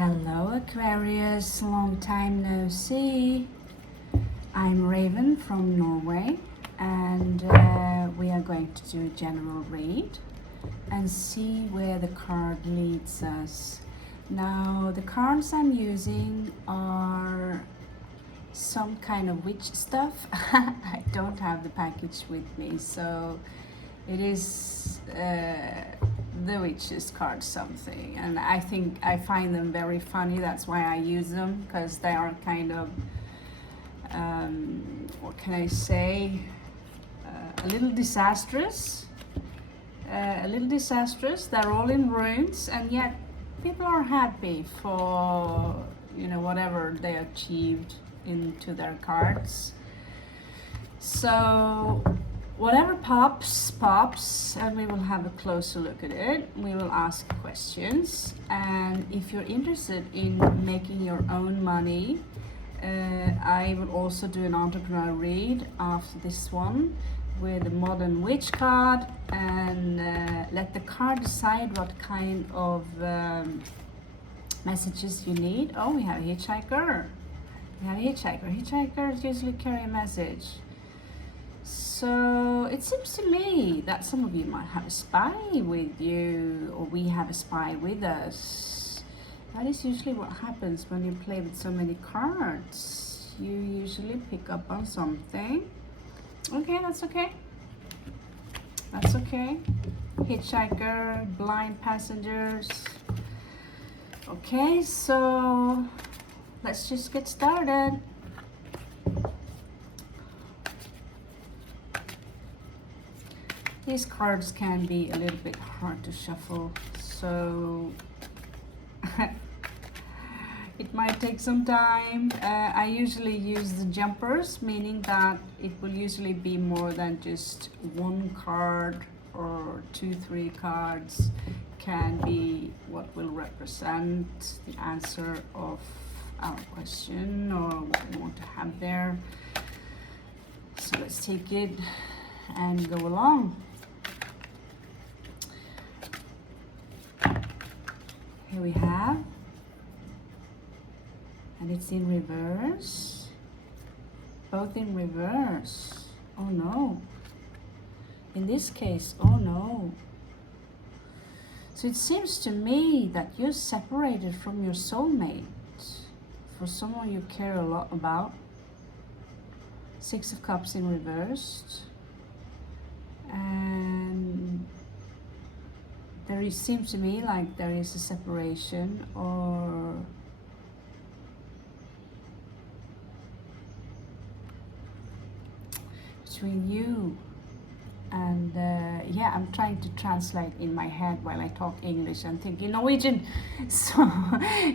Hello Aquarius, long time no see. I'm Raven from Norway and we are going to do a general read and see where the card leads us. Now the cards I'm using are some kind of witch stuff. I don't have the package with me, so it is the witches card something, and I think I find them very funny. That's why I use them, because they are kind of what can I say, a little disastrous. They're all in runes, and yet people are happy for whatever they achieved into their cards. So whatever pops, and we will have a closer look at it. We will ask questions, and if you're interested in making your own money, I will also do an entrepreneur read after this one with the modern witch card, and let the card decide what kind of messages you need. Oh, we have a hitchhiker. Hitchhikers usually carry a message. So it seems to me that some of you might have a spy with you, or we have a spy with us. That is usually what happens when you play with so many cards. You usually pick up on something. Okay, that's okay. That's okay. Hitchhiker, blind passengers. Okay, so let's just get started. These cards can be a little bit hard to shuffle, so it might take some time. I usually use the jumpers, meaning that it will usually be more than just one card, or 2-3 cards can be what will represent the answer of our question or what we want to have there. So let's take it and go along. Here we have, and it's in reverse, both in reverse. Oh no, in this case, oh no. So it seems to me that you're separated from your soulmate, for someone you care a lot about. 6 of Cups in reversed, and seems to me like there is a separation, or between you and yeah, I'm trying to translate in my head while I talk English and thinking Norwegian. So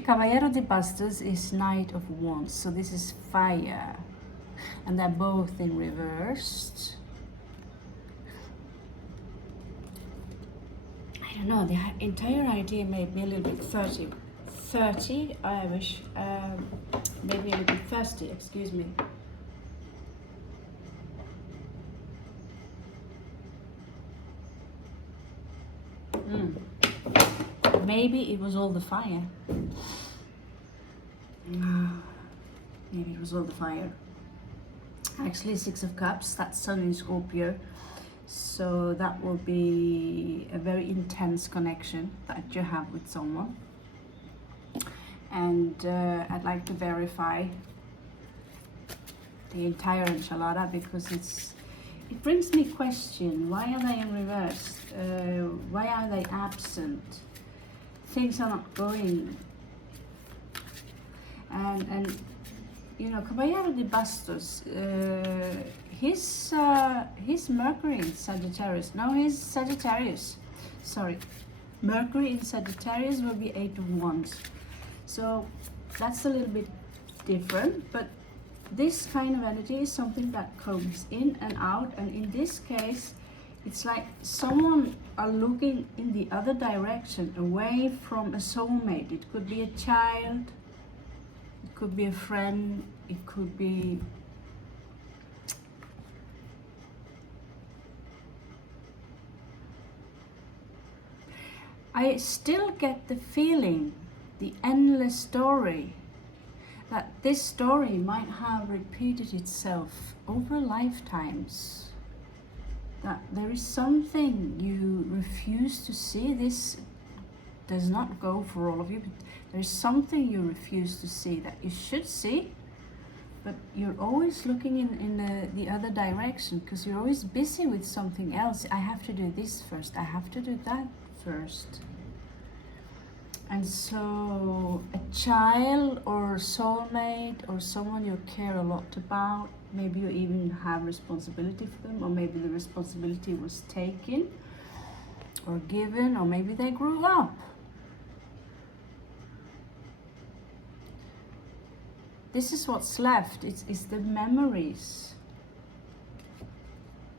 Caballero de Bastos is Knight of Wands, so this is fire, and they're both in reversed. I don't know, the entire idea made me a little bit thirsty, I wish, made me a little bit thirsty, excuse me. Maybe it was all the fire. Maybe it was all the fire. Actually, 6 of Cups, that's Sun in Scorpio. So that will be a very intense connection that you have with someone. And I'd like to verify the entire enchilada, because it brings me question. Why are they in reverse? Why are they absent? Things are not going. And Caballero de Bastos, his Mercury in Sagittarius. No, he's Sagittarius. Sorry. Mercury in Sagittarius will be 8 of Wands. So that's a little bit different, but this kind of energy is something that comes in and out, and in this case it's like someone are looking in the other direction, away from a soulmate. It could be a child, it could be a friend, it could be I still get the feeling the endless story, that this story might have repeated itself over lifetimes, that there is something you refuse to see. This does not go for all of you, but there is something you refuse to see that you should see, but you're always looking in the other direction because you're always busy with something else. I have to do this first, I have to do that first. And so a child or soulmate or someone you care a lot about, maybe you even have responsibility for them, or maybe the responsibility was taken or given, or maybe they grew up. This is what's left. It's the memories.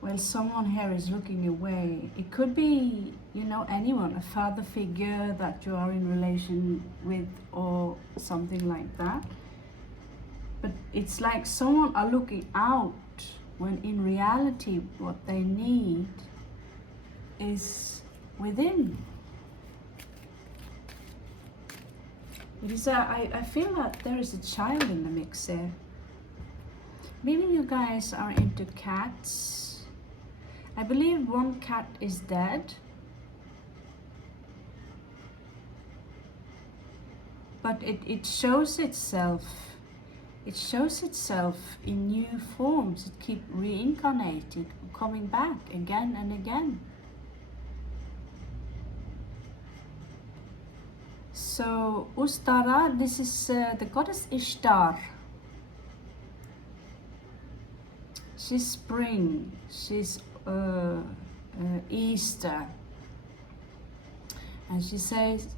Well, someone here is looking away. It could be, you know, anyone, a father figure that you are in relation with or something like that. But it's like someone are looking out when in reality what they need is within. It is I feel that there is a child in the mix there. Maybe you guys are into cats. I believe one cat is dead, but it shows itself. It shows itself in new forms. It keeps reincarnating, coming back again and again. So Ustara, this is the goddess Ishtar. She's spring. She's Easter, and she says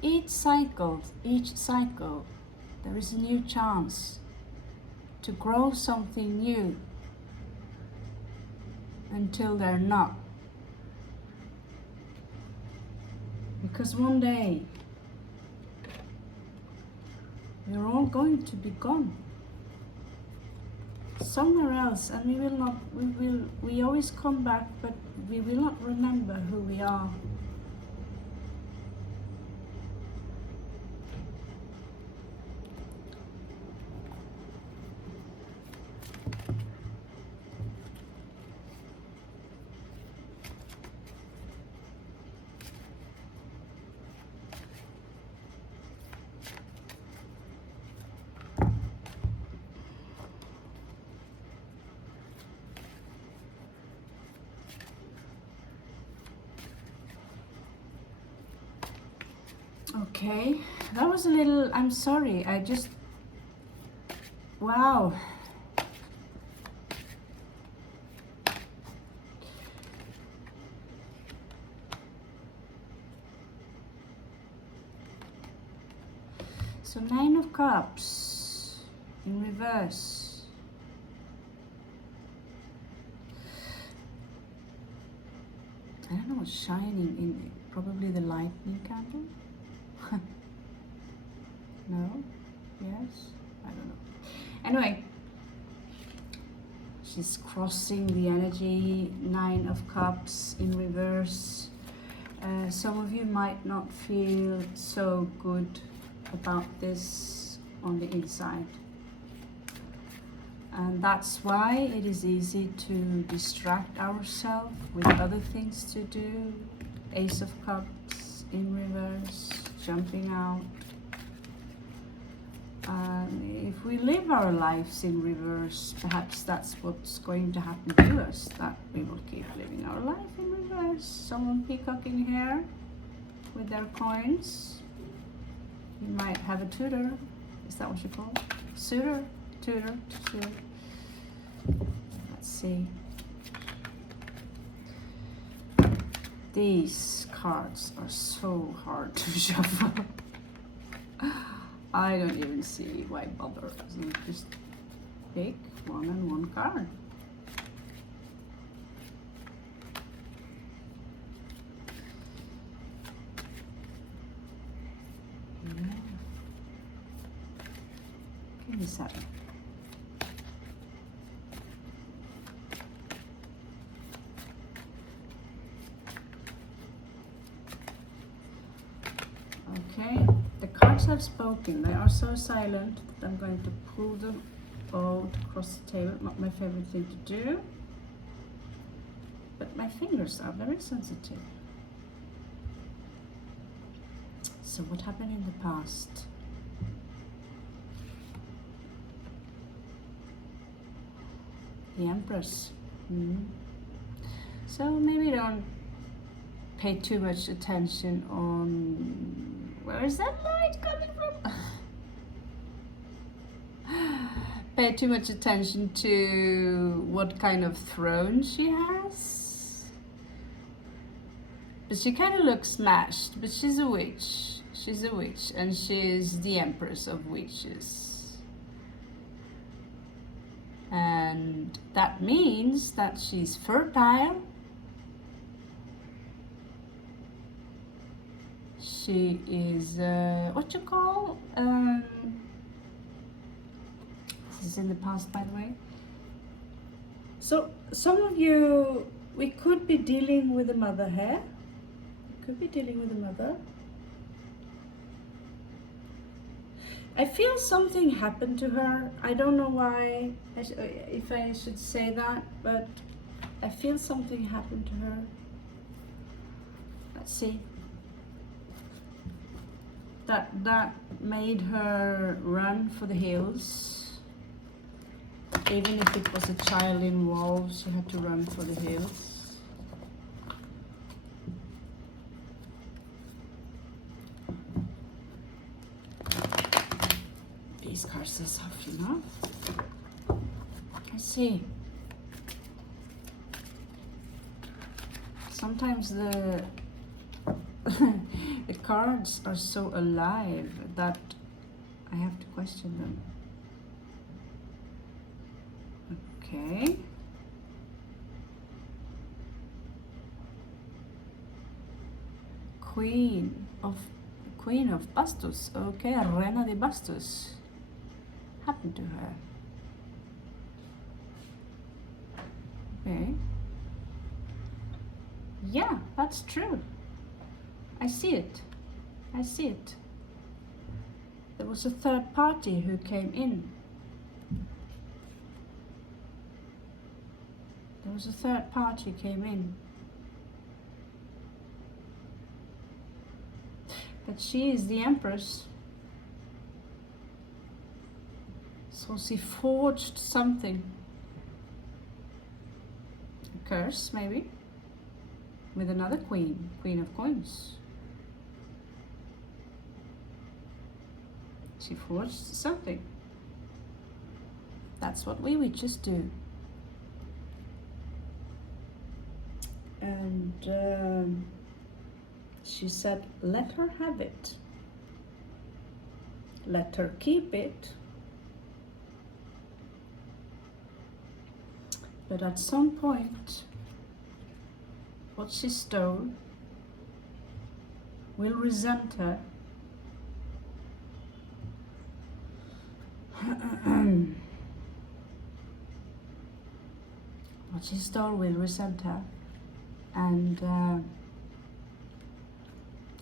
each cycle there is a new chance to grow something new until they're not, because one day we're all going to be gone somewhere else, and we always come back, but we will not remember who we are. Okay, that was a little, I'm sorry, wow. So 9 of Cups in reverse. I don't know what's shining in it, probably the lightning candle. No? Yes? I don't know. Anyway, she's crossing the energy, 9 of Cups in reverse. Some of you might not feel so good about this on the inside. And that's why it is easy to distract ourselves with other things to do. Ace of Cups in reverse, jumping out. If we live our lives in reverse, perhaps that's what's going to happen to us, that we will keep living our life in reverse. Someone peacocking here with their coins. You might have a tutor. Is that what you call it? Suitor? Tutor? Tutor. Let's see. These cards are so hard to shuffle. I don't even see why bother. So just pick one and one card. Yeah. Give me 7. Okay, the cards have spoken. They are so silent that I'm going to pull them out across the table. Not my favorite thing to do, but my fingers are very sensitive. So what happened in the past? The Empress. So maybe don't pay too much attention on where is that light coming from? Pay too much attention to what kind of throne she has. But she kind of looks smashed, but she's a witch. She's a witch, and she's the Empress of witches. And that means that she's fertile. She is, what you call, this is in the past, by the way. So some of you, we could be dealing with a mother here. Could be dealing with a mother. I feel something happened to her. I don't know why, if I should say that, but I feel something happened to her. Let's see. That made her run for the hills. Even if it was a child involved, she had to run for the hills. These cards are soft, you know? Let's see. Sometimes the the cards are so alive that I have to question them. Okay. Queen of Bastos. Okay, Reina de Bastos. Happened to her. Okay. Yeah, that's true. I see it. I see it. There was a third party who came in. There was a third party came in. But she is the Empress. So she forged something. A curse, maybe. With another queen. Queen of Coins. She forged something. That's what we witches do. And she said, let her have it. Let her keep it. But at some point, what she stole will resent her. What she stole will resent her, and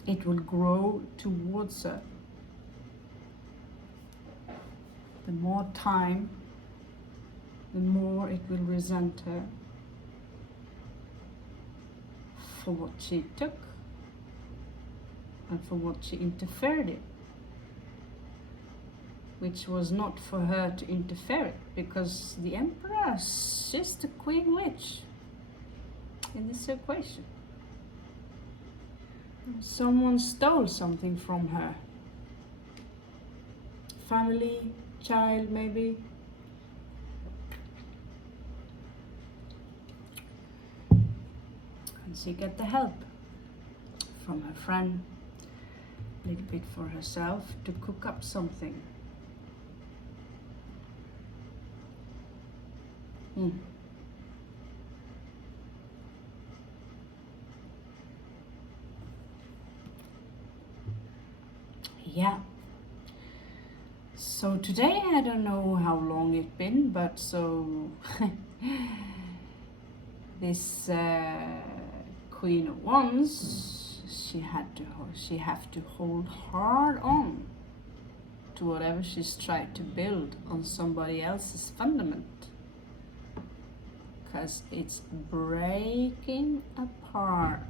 it will grow towards her. The more time, the more it will resent her for what she took and for what she interfered in, which was not for her to interfere, because the Empress, she's the Queen Witch in this equation. Someone stole something from her. Family, child, maybe. And she got the help from her friend, a little bit for herself, to cook up something. Yeah. So today, I don't know how long it's been, but so this Queen of Wands, she have to hold hard on to whatever she's tried to build on somebody else's fundament. Because it's breaking apart.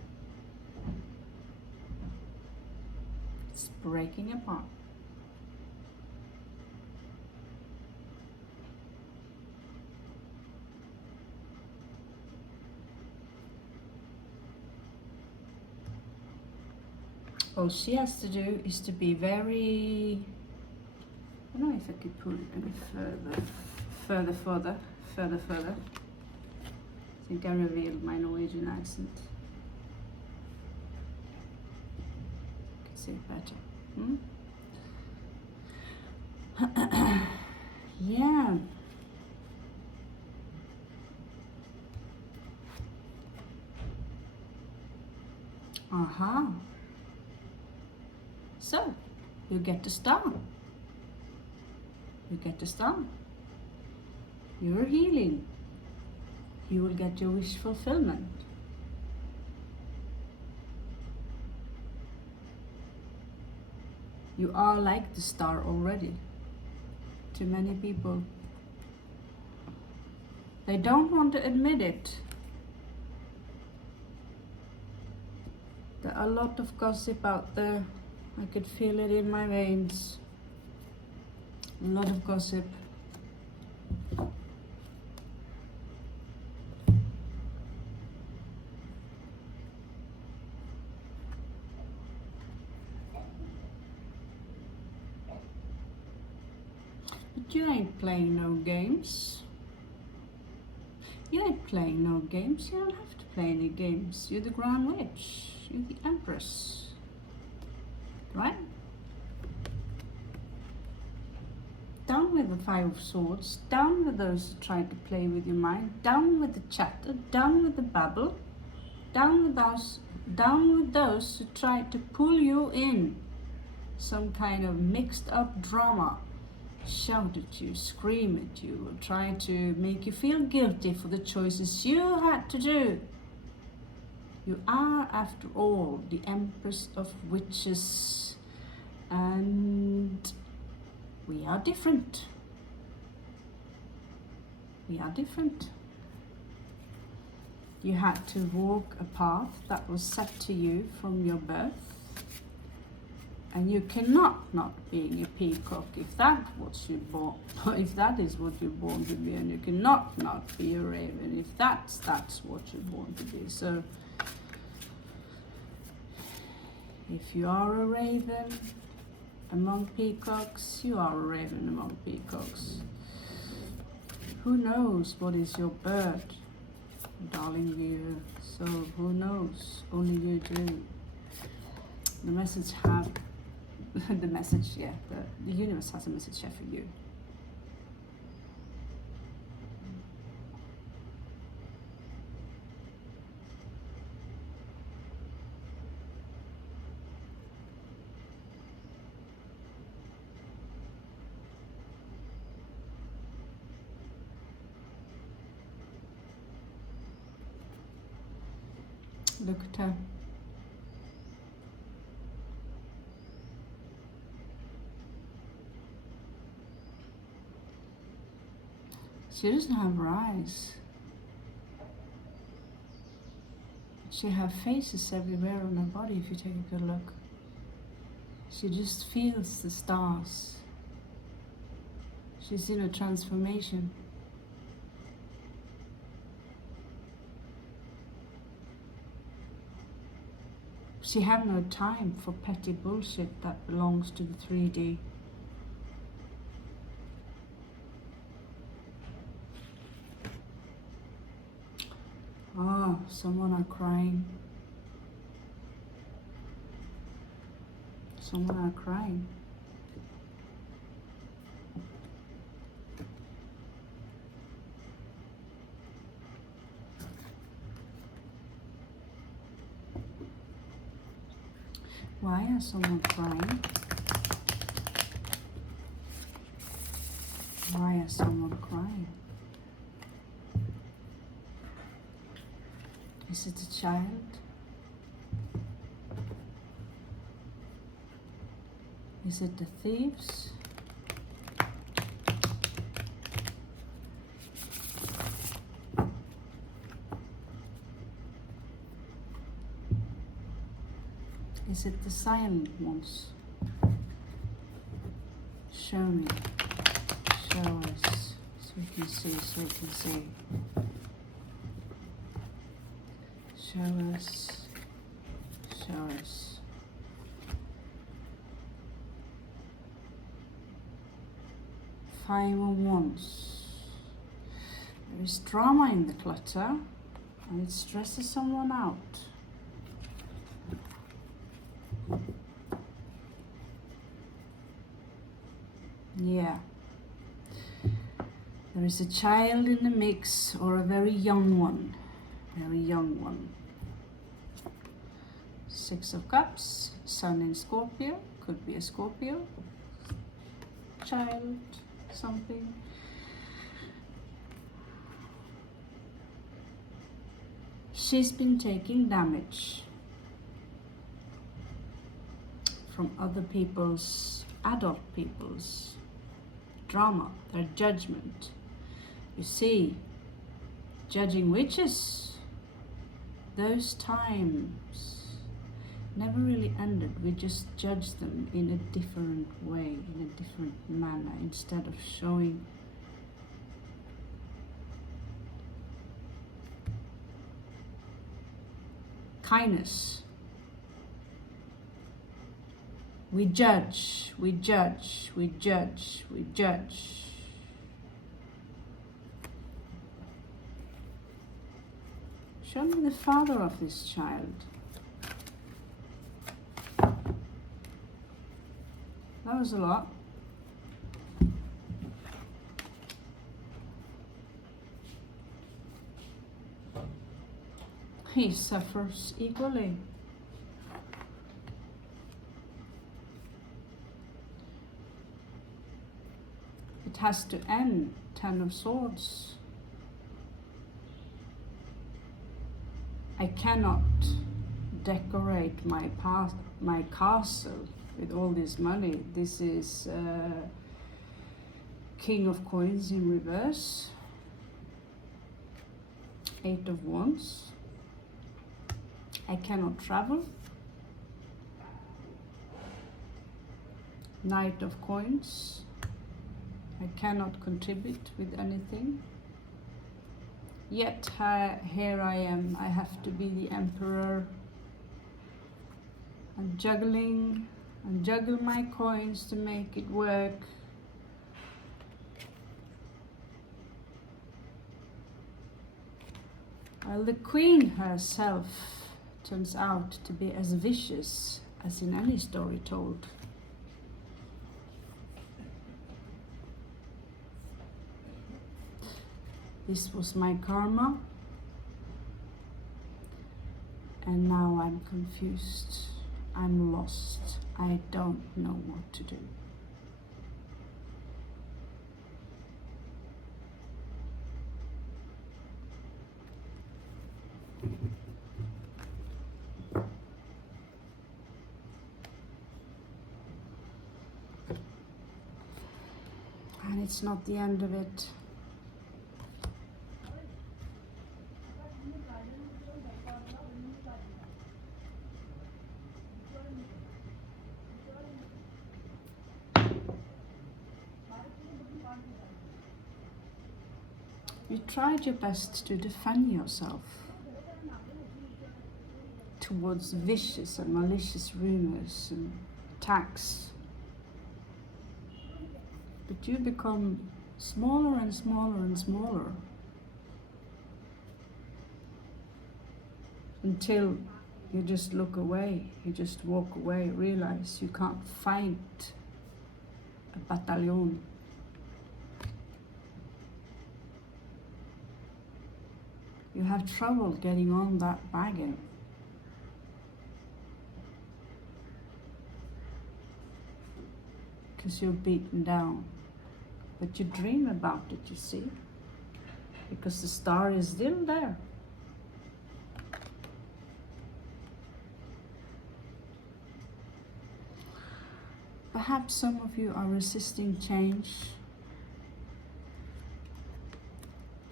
It's breaking apart. All she has to do is to be very, I don't know if I could pull it any further. I think I revealed my Norwegian accent. You can see it better. Yeah. So, you get to start. You get to start. You're healing. You will get your wish fulfillment. You are like the star already. To many people, they don't want to admit it. There are a lot of gossip out there. I could feel it in my veins. A lot of gossip. But you ain't playing no games. You ain't playing no games. You don't have to play any games. You're the Grand Witch. You're the Empress. Right? Down with the Five of Swords. Down with those who try to play with your mind. Down with the chatter. Down with the babble. Down with those who try to pull you in some kind of mixed up drama. Shout at you, scream at you, or try to make you feel guilty for the choices you had to do. You are, after all, the Empress of Witches, and we are different. We are different. You had to walk a path that was set to you from your birth. And you cannot not being a peacock if that if that is what you're born to be, and you cannot not be a raven if that's what you're born to be. So if you are a raven among peacocks, you are a raven among peacocks. Who knows what is your bird, darling viewer? So who knows? Only you do. The message have the universe has a message here for you. Look at her. She doesn't have her eyes. She has faces everywhere on her body if you take a good look. She just feels the stars. She's in a transformation. She have no time for petty bullshit that belongs to the 3D. Oh, someone are crying. Someone are crying. Why are someone crying? Why is someone crying? Is it a child? Is it the thieves? Is it the silent ones? Show me. Show us. So we can see, so we can see. Show us. Show us. Five of Wands. There is drama in the clutter and it stresses someone out. Yeah. There is a child in the mix or a very young one. Very young one. Six of Cups, Sun in Scorpio, could be a Scorpio. Child, something. She's been taking damage from other people's, adult people's drama, their judgment. You see, judging witches, those times never really ended. We just judged them in a different way, in a different manner, instead of showing kindness. We judge, we judge, we judge, we judge. Show me the father of this child. That was a lot. He suffers equally. It has to end. 10 of Swords. I cannot decorate my castle with all this money. This is King of Coins in reverse. 8 of Wands. I cannot travel. Knight of Coins. I cannot contribute with anything. Yet here I am. I have to be the emperor. I'm juggling and juggle my coins to make it work. Well, the queen herself turns out to be as vicious as in any story told. This was my karma, and now I'm confused. I'm lost. I don't know what to do. And it's not the end of it. You tried your best to defend yourself towards vicious and malicious rumors and attacks. But you become smaller and smaller and smaller until you just look away, you just walk away, realize you can't fight a battalion. You have trouble getting on that wagon. Because you're beaten down. But you dream about it, you see. Because the star is still there. Perhaps some of you are resisting change.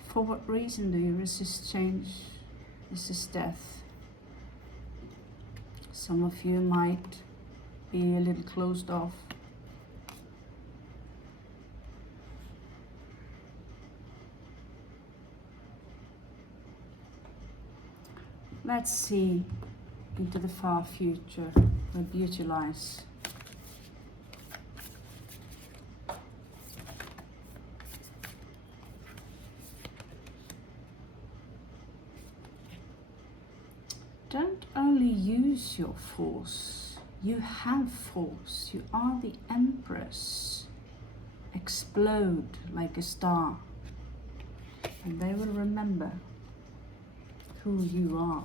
For what reason do you resist change? This is death. Some of you might be a little closed off. Let's see into the far future where beauty lies. Don't only use your force, you have force. You are the Empress. Explode like a star, and they will remember who you are.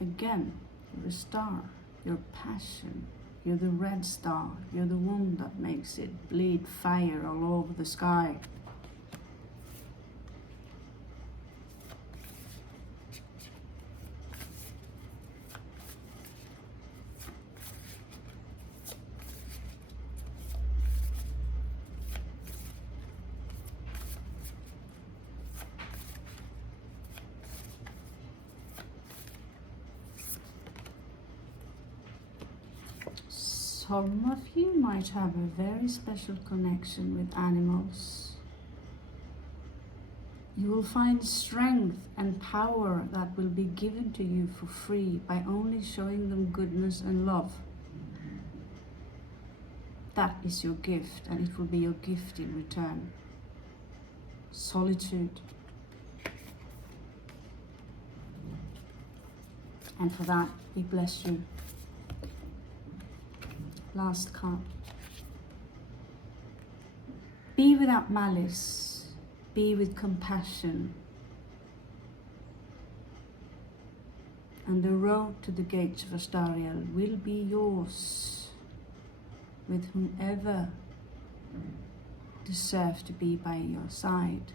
Again, you're a star, your passion. You're the red star, you're the one that makes it bleed fire all over the sky. Some of you might have a very special connection with animals. You will find strength and power that will be given to you for free by only showing them goodness and love. That is your gift, and it will be your gift in return. Solitude. And for that, we bless you. Last card. Be without malice. Be with compassion. And the road to the gates of Astariel will be yours, with whomever deserves to be by your side.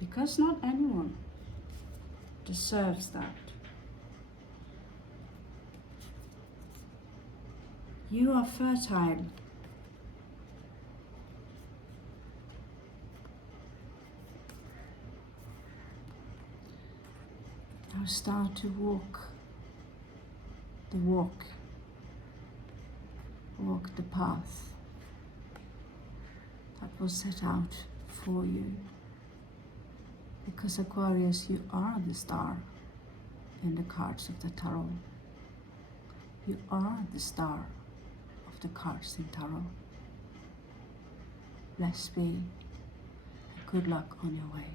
Because not anyone deserves that. You are fertile. Now start to walk the walk. Walk the path that was set out for you. Because Aquarius, you are the star in the cards of the tarot. You are the star of the cards in tarot. Blessed be, and good luck on your way.